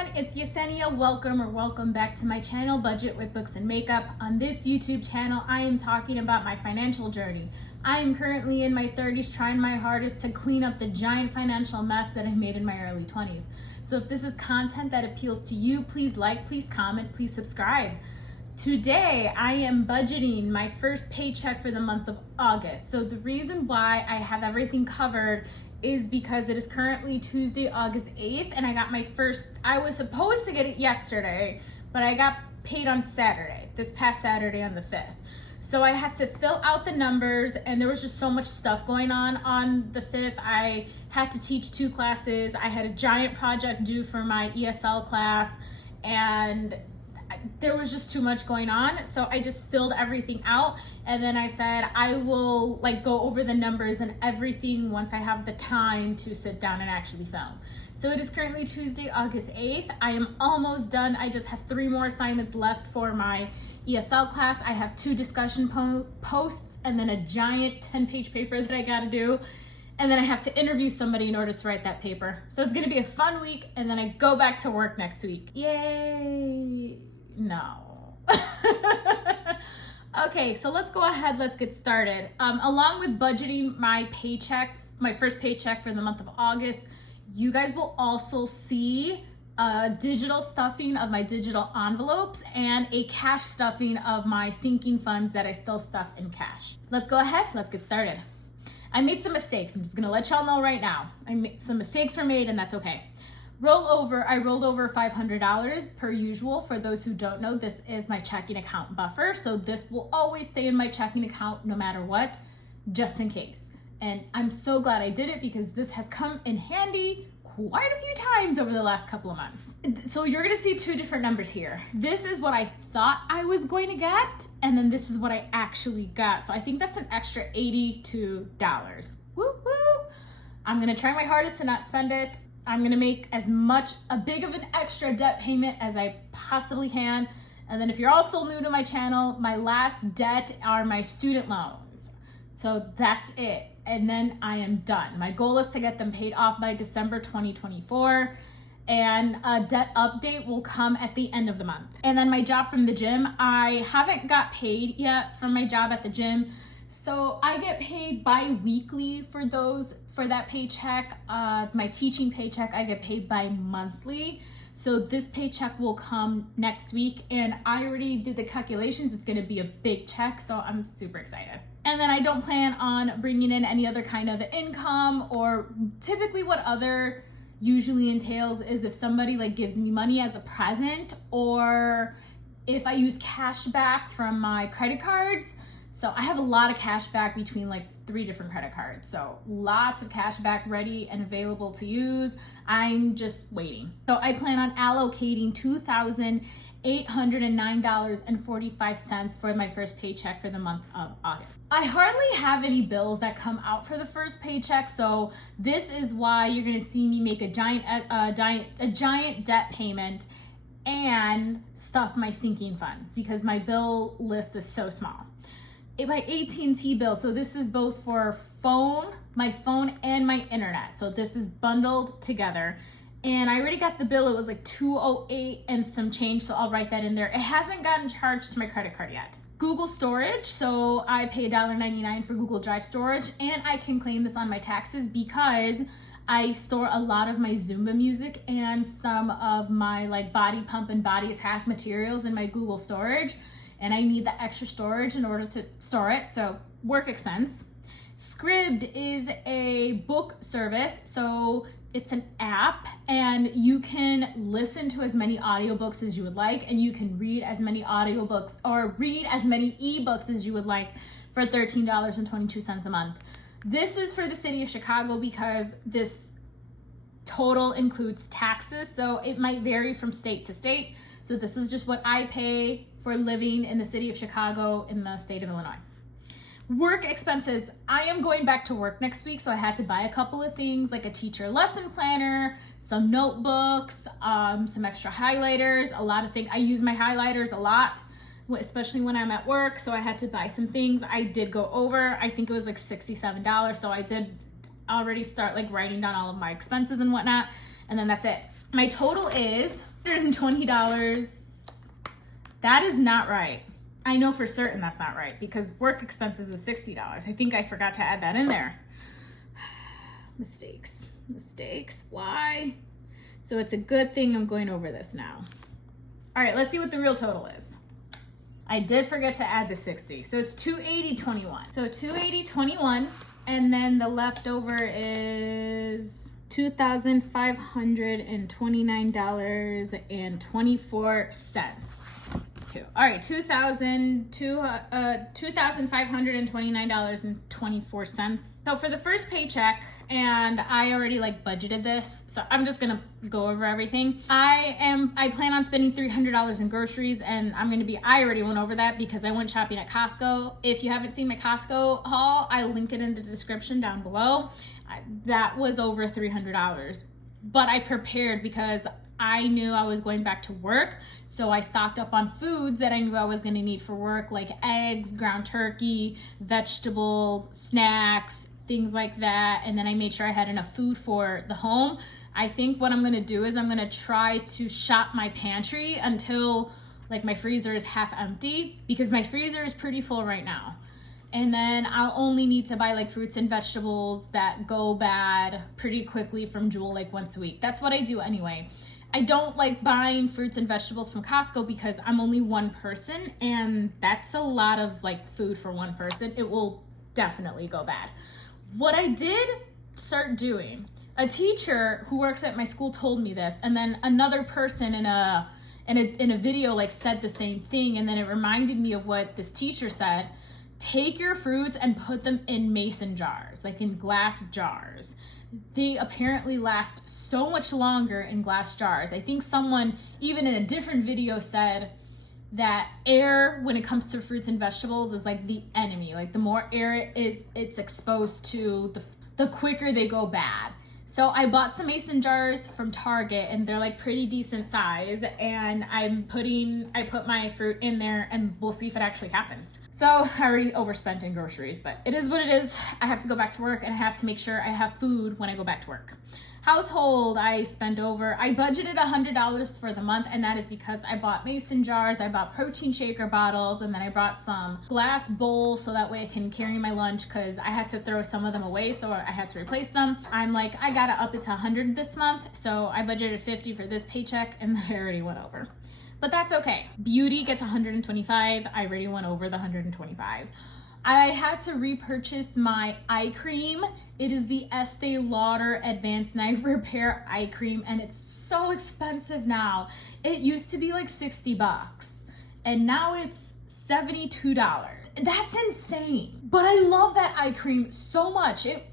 everyone, it's Yessenia. Welcome back to my channel, Budget with Books and Makeup. On this YouTube channel, I am talking about my financial journey. I am currently in my 30s trying my hardest to clean up the giant financial mess that I made in my early 20s. So if this is content that appeals to you, please like, please comment, please subscribe. Today, I am budgeting my first paycheck for the month of August. So the reason why I have everything covered is because it is currently Tuesday, August 8th, and I was supposed to get it yesterday, but I got paid on Saturday, this past Saturday on the 5th. So I had to fill out the numbers, and there was just so much stuff going on the 5th. I had to teach 2 classes. I had a giant project due for my ESL class, and there was just too much going on. So I just filled everything out, and then I said I will go over the numbers and everything once I have the time to sit down and actually film. So it is currently Tuesday, August 8th. I am almost done. I just have 3 more assignments left for my ESL class. I have 2 discussion posts and then a giant 10-page paper that I gotta do. And then I have to interview somebody in order to write that paper. So it's gonna be a fun week, and then I go back to work next week. Yay! No. Okay, so let's go ahead, let's get started. Along with budgeting my first paycheck for the month of August, you guys will also see a digital stuffing of my digital envelopes and a cash stuffing of my sinking funds that I still stuff in cash. Let's go ahead, let's get started. I made some mistakes. I'm just gonna let y'all know right now. Some mistakes were made, and that's okay. I rolled over $500 per usual. For those who don't know, this is my checking account buffer. So this will always stay in my checking account no matter what, just in case. And I'm so glad I did it because this has come in handy quite a few times over the last couple of months. So you're gonna see 2 different numbers here. This is what I thought I was going to get, and then this is what I actually got. So I think that's an extra $82. Woo woo! I'm gonna try my hardest to not spend it. I'm gonna make a big of an extra debt payment as I possibly can. And then if you're also new to my channel, my last debt are my student loans. So that's it. And then I am done. My goal is to get them paid off by December 2024. And a debt update will come at the end of the month. And then my job from the gym, I haven't got paid yet from my job at the gym. So I get paid bi-weekly for that paycheck. My teaching paycheck, I get paid bi-monthly. So this paycheck will come next week, and I already did the calculations. It's gonna be a big check, so I'm super excited. And then I don't plan on bringing in any other kind of income, or typically what other usually entails is if somebody gives me money as a present, or if I use cash back from my credit cards. So I have a lot of cash back between 3 different credit cards. So lots of cash back ready and available to use. I'm just waiting. So I plan on allocating $2,809.45 for my first paycheck for the month of August. I hardly have any bills that come out for the first paycheck. So this is why you're gonna see me make a giant debt payment and stuff my sinking funds, because my bill list is so small. My AT&T bill, so this is both for my phone and my internet. So this is bundled together. And I already got the bill. It was $208 and some change, so I'll write that in there. It hasn't gotten charged to my credit card yet. Google storage, so I pay $1.99 for Google Drive storage, and I can claim this on my taxes because I store a lot of my Zumba music and some of my body pump and body attack materials in my Google storage. And I need the extra storage in order to store it, so work expense. Scribd is a book service, so it's an app, and you can listen to as many audiobooks as you would like, and you can read as many audiobooks or read as many ebooks as you would like for $13.22 a month. This is for the city of Chicago because this total includes taxes, so it might vary from state to state. So this is just what I pay for living in the city of Chicago in the state of Illinois. Work expenses. I am going back to work next week, so I had to buy a couple of things like a teacher lesson planner, some notebooks, some extra highlighters, a lot of things. I use my highlighters a lot, especially when I'm at work, so I had to buy some things. I did go over, I think it was $67, so I did already start writing down all of my expenses and whatnot, and then that's it. My total is $120. That is not right. I know for certain that's not right because work expenses is $60. I think I forgot to add that in there. Mistakes. Why? So it's a good thing I'm going over this now. All right, let's see what the real total is. I did forget to add the 60. So it's $280.21. So $280.21, and then the leftover is $2,529.24. All right, $2,529.24. So for the first paycheck, and I already like budgeted this, so I'm just gonna go over everything. I plan on spending $300 in groceries, and I already went over that because I went shopping at Costco. If you haven't seen my Costco haul, I'll link it in the description down below. That was over $300, but I prepared because I knew I was going back to work, so I stocked up on foods that I knew I was gonna need for work, like eggs, ground turkey, vegetables, snacks, things like that. And then I made sure I had enough food for the home. I think what I'm gonna do is I'm gonna try to shop my pantry until like my freezer is half empty, because my freezer is pretty full right now. And then I'll only need to buy like fruits and vegetables that go bad pretty quickly from Jewel like once a week. That's what I do anyway. I don't like buying fruits and vegetables from Costco because I'm only one person, and that's a lot of like food for one person. It will definitely go bad. What I did start doing, a teacher who works at my school told me this, and then another person in a video like said the same thing, and then it reminded me of what this teacher said. Take your fruits and put them in mason jars, like in glass jars. They apparently last so much longer in glass jars. I think someone, even in a different video, said that air, when it comes to fruits and vegetables, is like the enemy. Like the more air it's exposed to, the quicker they go bad. So I bought some mason jars from Target, and they're like pretty decent size, and I put my fruit in there, and we'll see if it actually happens. So I already overspent in groceries, but it is what it is. I have to go back to work, and I have to make sure I have food when I go back to work. Household, I budgeted $100 for the month, and that is because I bought mason jars, I bought protein shaker bottles, and then I brought some glass bowls so that way I can carry my lunch, because I had to throw some of them away, so I had to replace them. I'm like, I gotta up it to 100 this month, so I budgeted 50 for this paycheck, and then I already went over. But that's okay. Beauty gets 125. I already went over the 125. I had to repurchase my eye cream. It is the Estee Lauder Advanced Night Repair eye cream, and it's so expensive now. It used to be like $60, and now it's $72. That's insane. But I love that eye cream so much. It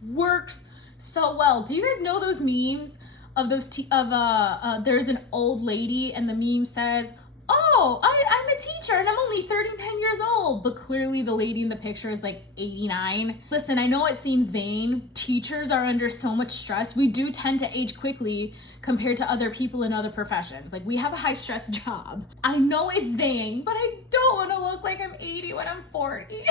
works so well. Do you guys know those memes of there's an old lady, and the meme says, "Oh, I'm a teacher and I'm only 39 years old," but clearly the lady in the picture is like 89. Listen, I know it seems vain. Teachers are under so much stress. We do tend to age quickly compared to other people in other professions. Like, we have a high stress job. I know it's vain, but I don't want to look like I'm 80 when I'm 40.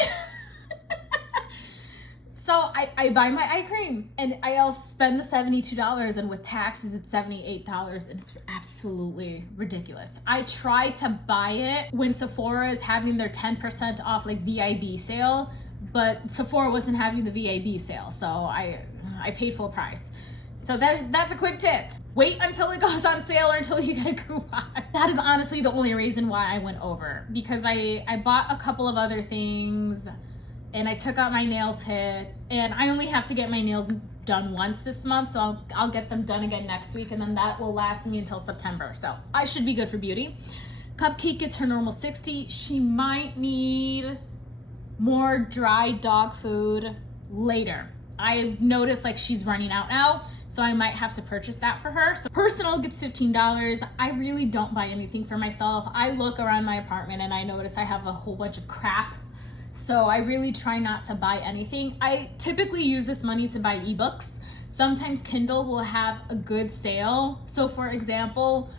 So I buy my eye cream, and I'll spend the $72, and with taxes it's $78, and it's absolutely ridiculous. I try to buy it when Sephora is having their 10% off like VIB sale, but Sephora wasn't having the VIB sale, so I paid full price. So that's a quick tip. Wait until it goes on sale or until you get a coupon. That is honestly the only reason why I went over, because I bought a couple of other things, and I took out my nail tip, and I only have to get my nails done once this month, so I'll get them done again next week, and then that will last me until September. So I should be good for beauty. Cupcake gets her normal 60. She might need more dry dog food later. I've noticed like she's running out now, so I might have to purchase that for her. So personal gets $15. I really don't buy anything for myself. I look around my apartment and I notice I have a whole bunch of crap. So I really try not to buy anything. I typically use this money to buy ebooks. Sometimes Kindle will have a good sale. So for example,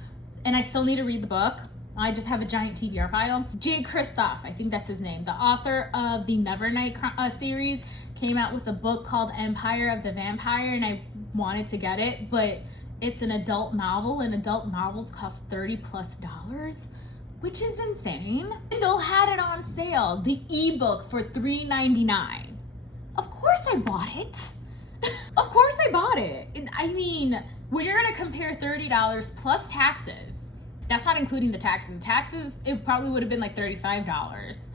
and I still need to read the book, I just have a giant TBR pile. Jay Kristoff, I think that's his name, the author of the Nevernight series, came out with a book called Empire of the Vampire, and I wanted to get it, but It's an adult novel, and adult novels cost $30+, which is insane. Kindle had it on sale, the ebook for $3.99. Of course I bought it. Of course I bought it. I mean, when you're gonna compare $30 plus taxes, that's not including the taxes. Taxes, it probably would have been like $35,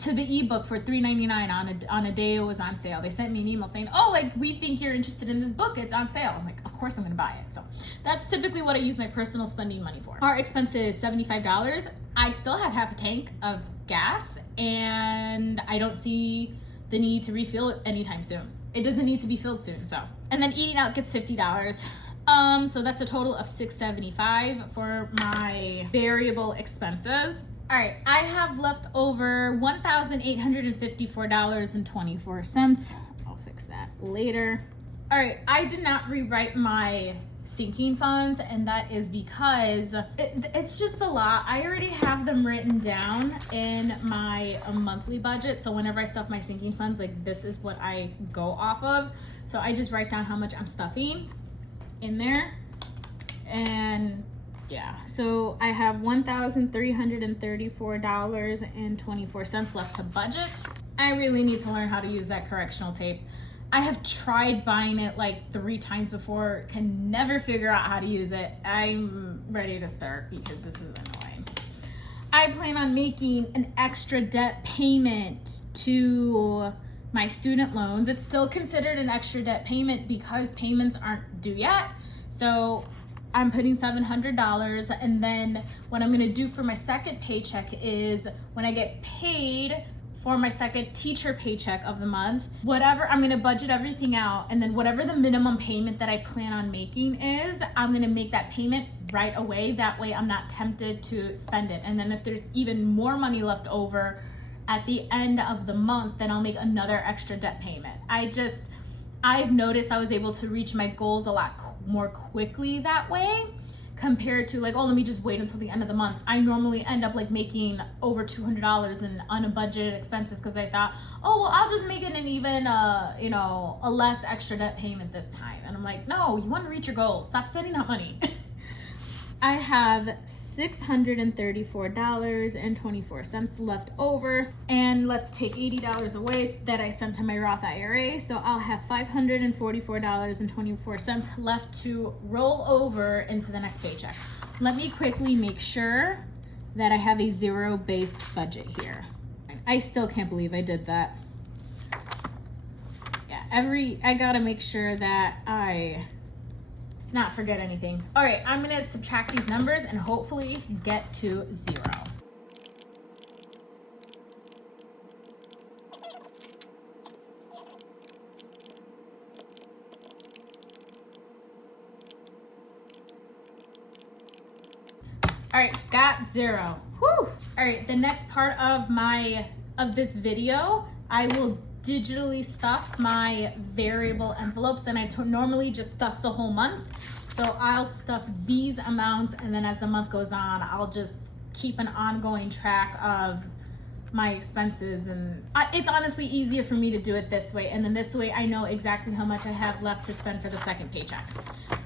to the ebook for $3.99 on a day it was on sale. They sent me an email saying, oh, like, we think you're interested in this book, it's on sale. I'm like, of course I'm gonna buy it. So that's typically what I use my personal spending money for. Our expense is $75. I still have half a tank of gas, and I don't see the need to refill it anytime soon. It doesn't need to be filled soon, so. And then eating out gets $50. So that's a total of $675 for my variable expenses. All right, I have left over $1,854.24. I'll fix that later. All right, I did not rewrite my sinking funds, and that is because it's just a lot. I already have them written down in my monthly budget, so whenever I stuff my sinking funds, like, this is what I go off of. So I just write down how much I'm stuffing in there, and yeah, so I have $1,334.24 left to budget. I really need to learn how to use that correctional tape. I have tried buying it like 3 times before, can never figure out how to use it. I'm ready to start because this is annoying. I plan on making an extra debt payment to my student loans. It's still considered an extra debt payment because payments aren't due yet. So I'm putting $700, and then what I'm gonna do for my second paycheck is when I get paid for my second teacher paycheck of the month, whatever, I'm gonna budget everything out, and then whatever the minimum payment that I plan on making is, I'm gonna make that payment right away. That way I'm not tempted to spend it. And then if there's even more money left over at the end of the month, then I'll make another extra debt payment. I've noticed I was able to reach my goals a lot more quickly that way compared to like, oh, let me just wait until the end of the month. I normally end up like making over $200 in unbudgeted expenses because I thought, oh, well, I'll just make it an even, a less extra debt payment this time. And I'm like, no, you want to reach your goals. Stop spending that money. I have $634.24 left over, and let's take $80 away that I sent to my Roth IRA. So I'll have $544.24 left to roll over into the next paycheck. Let me quickly make sure that I have a zero-based budget here. I still can't believe I did that. Yeah, I gotta make sure that I not forget anything. All right, I'm gonna subtract these numbers and hopefully get to 0. All right, got 0. Whew. All right, the next part of this video, I will digitally stuff my variable envelopes, and I normally just stuff the whole month. So I'll stuff these amounts, and then as the month goes on, I'll just keep an ongoing track of my expenses. And it's honestly easier for me to do it this way. And then this way I know exactly how much I have left to spend for the second paycheck.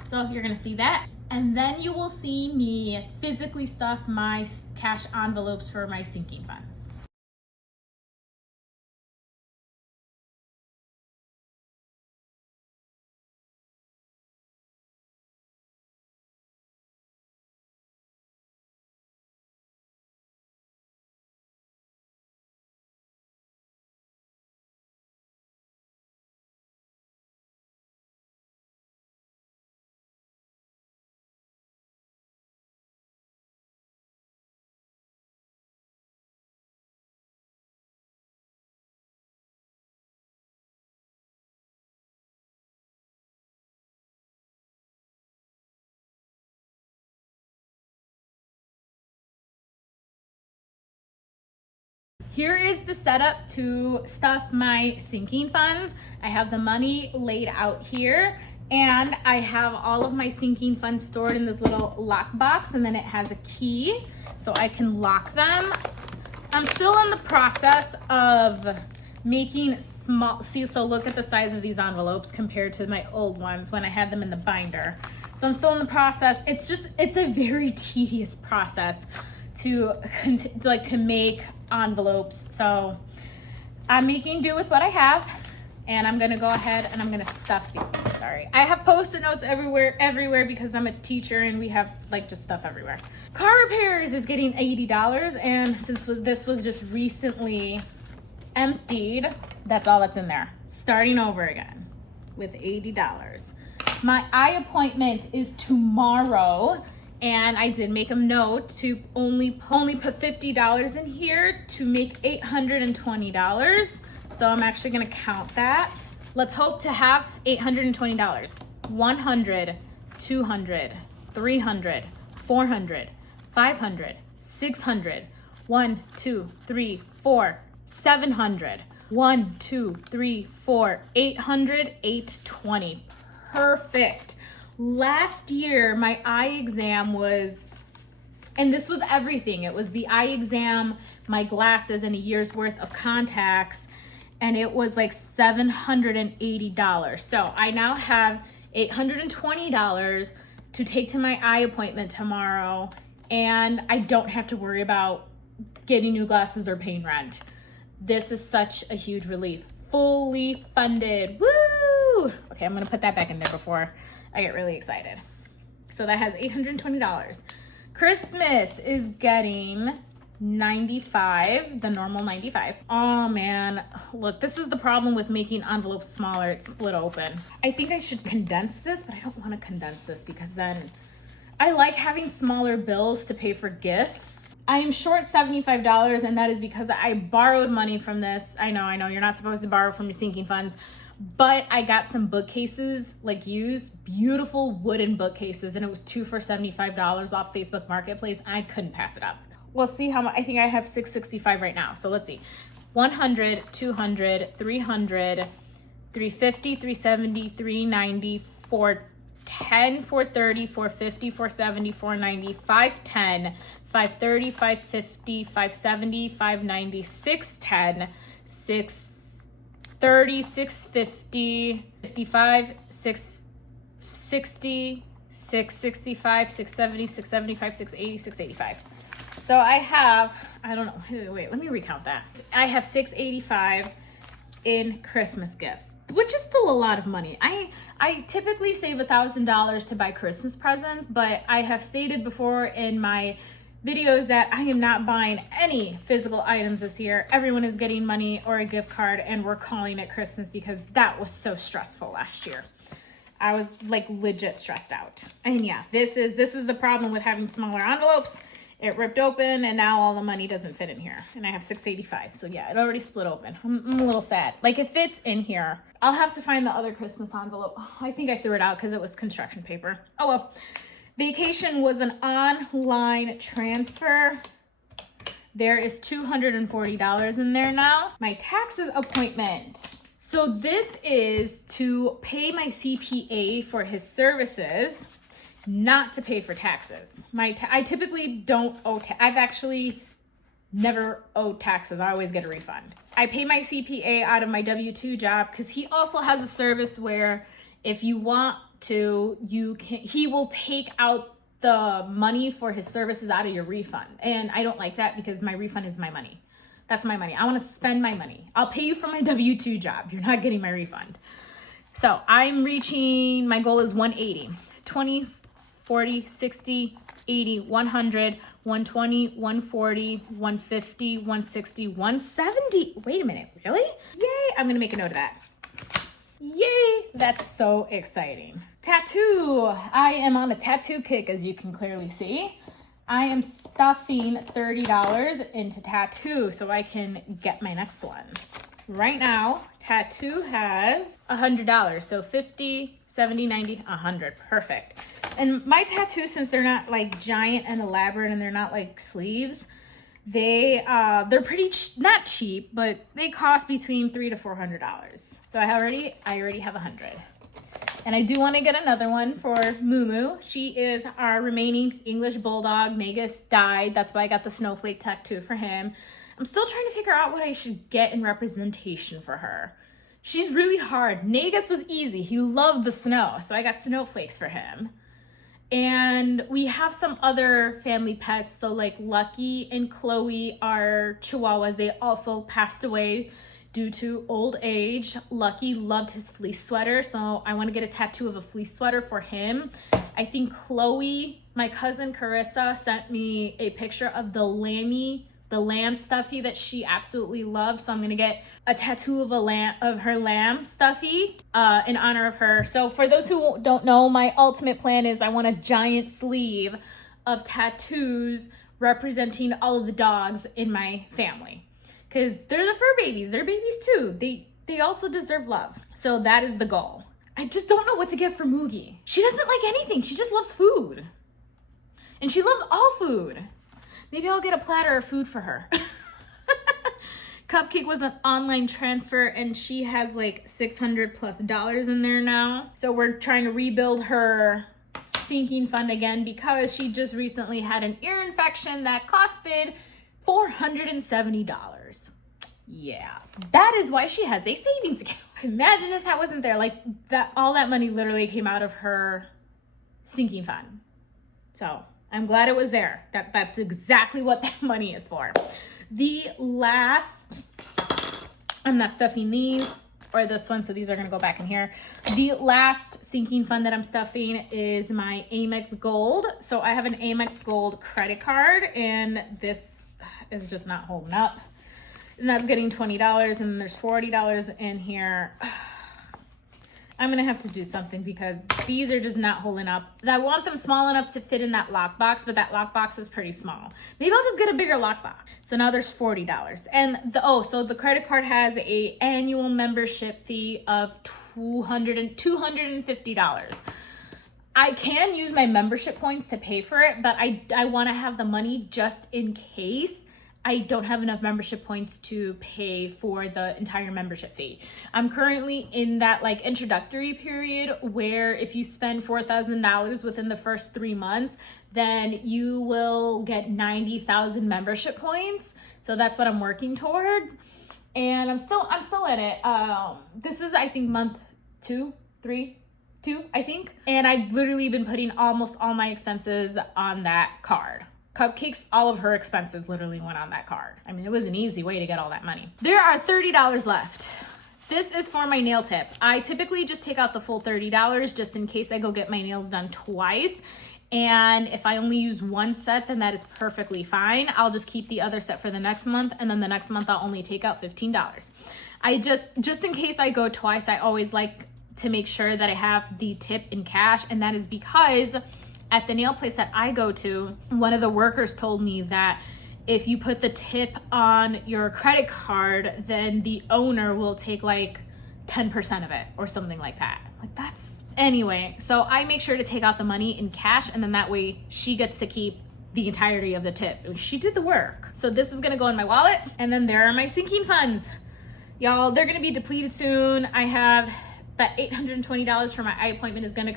So you're gonna see that. And then you will see me physically stuff my cash envelopes for my sinking funds. Here is the setup to stuff my sinking funds. I have the money laid out here, and I have all of my sinking funds stored in this little lock box, and then it has a key so I can lock them. I'm still in the process of making small, so look at the size of these envelopes compared to my old ones when I had them in the binder. So I'm still in the process. It's a very tedious process to make envelopes. So I'm making do with what I have, and I'm gonna go ahead and I'm gonna stuff these. Sorry, I have Post-it notes everywhere because I'm a teacher and we have like just stuff everywhere. Car repairs is getting $80, and since this was just recently emptied, that's all that's in there. Starting over again with $80. My eye appointment is tomorrow, and I did make a note to only put $50 in here to make $820. So I'm actually gonna count that. Let's hope to have $820. 100, 200, 300, 400, 500, 600, 1, 2, 3, 4, 700, 1, 2, 3, 4, 800, 820. Perfect. Last year, my eye exam was, and this was everything. It was the eye exam, my glasses, and a year's worth of contacts, and it was like $780. So I now have $820 to take to my eye appointment tomorrow, and I don't have to worry about getting new glasses or paying rent. This is such a huge relief. Fully funded. Woo! Okay, I'm gonna put that back in there before I get really excited. So that has $820. Christmas is getting $95, the normal $95. Oh man, look, this is the problem with making envelopes smaller. It's split open. I think I should condense this, but I don't want to condense this because then I like having smaller bills to pay for gifts. I am short $75, and that is because I borrowed money from this. I know, you're not supposed to borrow from your sinking funds, but I got some bookcases, like used, beautiful wooden bookcases, and it was 2 for $75 off Facebook Marketplace, and I couldn't pass it up. We'll see how much. I think I have $665 right now. So let's see. 100, 200, 300, 350, 370, 390, 410, 430, 450, 470, 490, 510, 530, 550, 570, 590, 610, 630, 650, 55, 660, 665, 670, 675, 680, 685. So I have, I don't know, wait, let me recount that. I have $685 in Christmas gifts, which is still a lot of money. I typically save $1,000 to buy Christmas presents, but I have stated before in my videos that I am not buying any physical items this year. Everyone is getting money or a gift card, and we're calling it Christmas because that was so stressful last year. I was like legit stressed out. And yeah, this is the problem with having smaller envelopes. It ripped open, and now all the money doesn't fit in here. And I have $685. So yeah, it already split open. I'm a little sad. Like, it fits in here. I'll have to find the other Christmas envelope. I think I threw it out because it was construction paper. Oh well. Vacation was an online transfer. There is $240 in there now. My taxes appointment. So this is to pay my CPA for his services, not to pay for taxes. I typically don't owe I've actually never owed taxes. I always get a refund. I pay my CPA out of my W-2 job because he also has a service where if you want to, he will take out the money for his services out of your refund. And I don't like that because my refund is my money. That's my money. I want to spend my money. I'll pay you for my W-2 job. You're not getting my refund. So I'm reaching, my goal is 180, 20, 40, 60, 80, 100, 120, 140, 150, 160, 170. Wait a minute, really? Yay, I'm gonna make a note of that. Yay, that's so exciting. Tattoo, I am on a tattoo kick, as you can clearly see. I am stuffing $30 into tattoo so I can get my next one. Right now, tattoo has $100, so 50, 70, 90, 100, perfect. And my tattoos, since they're not like giant and elaborate and they're not like sleeves, they're pretty not cheap, but they cost between $300 to $400. So I already have 100. And I do want to get another one for Moo. She is our remaining English Bulldog. Negus died. That's why I got the snowflake tattoo for him. I'm still trying to figure out what I should get in representation for her. She's really hard. Negus was easy. He loved the snow, so I got snowflakes for him. And we have some other family pets. So like Lucky and Chloe are Chihuahuas. They also passed away due to old age. Lucky loved his fleece sweater, so I want to get a tattoo of a fleece sweater for him. I think Chloe, my cousin Carissa, sent me a picture of the lamb stuffy that she absolutely loved. So I'm gonna get a tattoo of her lamb stuffy in honor of her. So for those who don't know, my ultimate plan is I want a giant sleeve of tattoos representing all of the dogs in my family. Because they're the fur babies. They're babies too. They also deserve love. So that is the goal. I just don't know what to get for Moogie. She doesn't like anything. She just loves food. And she loves all food. Maybe I'll get a platter of food for her. Cupcake was an online transfer and she has like $600+ in there now. So we're trying to rebuild her sinking fund again because she just recently had an ear infection that costed $470. Yeah, that is why she has a savings account. Imagine if that wasn't there. Like that, all that money literally came out of her sinking fund. So I'm glad it was there. That's exactly what that money is for. The last, I'm not stuffing these or this one, so these are gonna go back in here. The last sinking fund that I'm stuffing is my Amex Gold. So I have an Amex Gold credit card and this is just not holding up. And that's getting $20 and there's $40 in here. I'm gonna have to do something because these are just not holding up. I want them small enough to fit in that lockbox, but that lockbox is pretty small. Maybe I'll just get a bigger lockbox. So now there's $40. And so the credit card has a annual membership fee of $250. I can use my membership points to pay for it, but I want to have the money just in case I don't have enough membership points to pay for the entire membership fee. I'm currently in that like introductory period where if you spend $4,000 within the first 3 months, then you will get 90,000 membership points. So that's what I'm working towards. And I'm still in it. This is, I think, month 2, 3, 2, I think. And I've literally been putting almost all my expenses on that card. Cupcakes, all of her expenses literally went on that card. I mean, it was an easy way to get all that money. There are $30 left. This is for my nail tip. I typically just take out the full $30 just in case I go get my nails done twice. And if I only use one set, then that is perfectly fine. I'll just keep the other set for the next month. And then the next month, I'll only take out $15. I just in case I go twice, I always like to make sure that I have the tip in cash. And that is because at the nail place that I go to, one of the workers told me that if you put the tip on your credit card, then the owner will take like 10% of it or something like that. Like that's, anyway, so I make sure to take out the money in cash and then that way she gets to keep the entirety of the tip. She did the work. So this is gonna go in my wallet and then there are my sinking funds. Y'all, they're gonna be depleted soon. I have that $820 for my eye appointment is going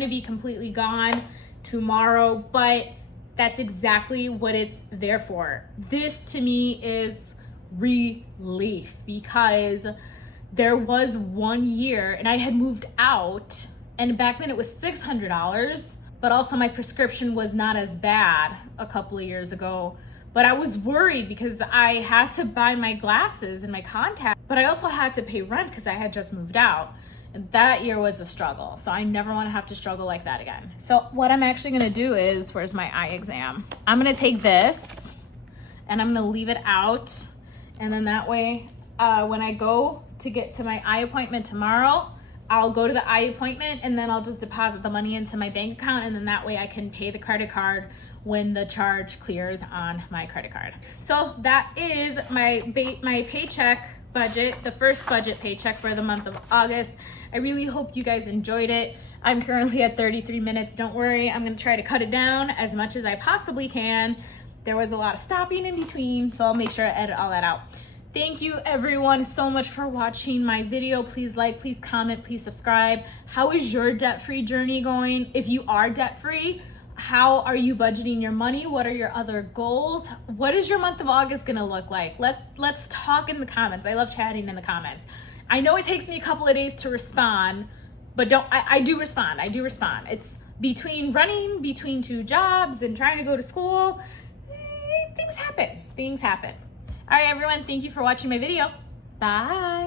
to be completely gone tomorrow, but that's exactly what it's there for. This to me is relief because there was 1 year and I had moved out and back then it was $600, but also my prescription was not as bad a couple of years ago. But I was worried because I had to buy my glasses and my contacts, but I also had to pay rent because I had just moved out. And that year was a struggle. So I never want to have to struggle like that again. So what I'm actually going to do is, where's my eye exam? I'm going to take this and I'm going to leave it out. And then that way, when I go to get to my eye appointment tomorrow, I'll go to the eye appointment and then I'll just deposit the money into my bank account. And then that way I can pay the credit card when the charge clears on my credit card. So that is my paycheck budget, the first budget paycheck for the month of August. I really hope you guys enjoyed it. I'm currently at 33 minutes. Don't worry, I'm gonna try to cut it down as much as I possibly can. There was a lot of stopping in between, so I'll make sure to edit all that out. Thank you everyone so much for watching my video. Please like, please comment, please subscribe. How is your debt-free journey going? If you are debt-free, how are you budgeting your money? What are your other goals? What is your month of August gonna look like? Let's talk in the comments. I love chatting in the comments. I know it takes me a couple of days to respond, but I do respond. between running between 2 jobs and trying to go to school, things happen. All right, everyone, thank you for watching my video. Bye.